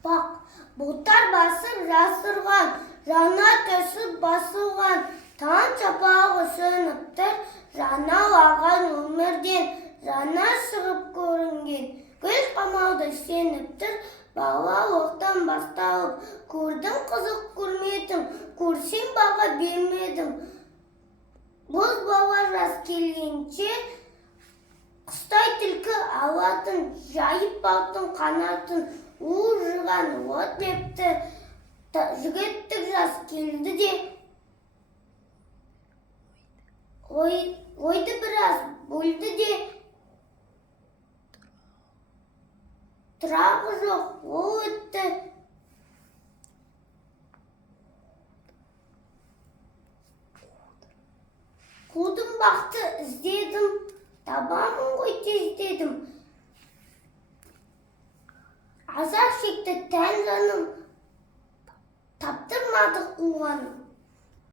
Bak, бұлттар басып жасырған, жана төсіп басылған, таң чапағы сөніп тұр, жана лаған өмірден, жана шығып көрінген. Гүл қамалды сеніп тұр, балалықтан басталып, көрдің қызық көрмедім, көрсем баға бермедім. Боз бала жас келгенше, құстай түлкі алатын, жайып балтын қанатын, жыған от депті, жігіттік жас келді де, ойды біраз бөлді де, тұрағы жоқ, ол өтті. Қудым бақты іздедім, табамын ғой тездедім. Азар шекті тән жаным, таптырмады қуғаным.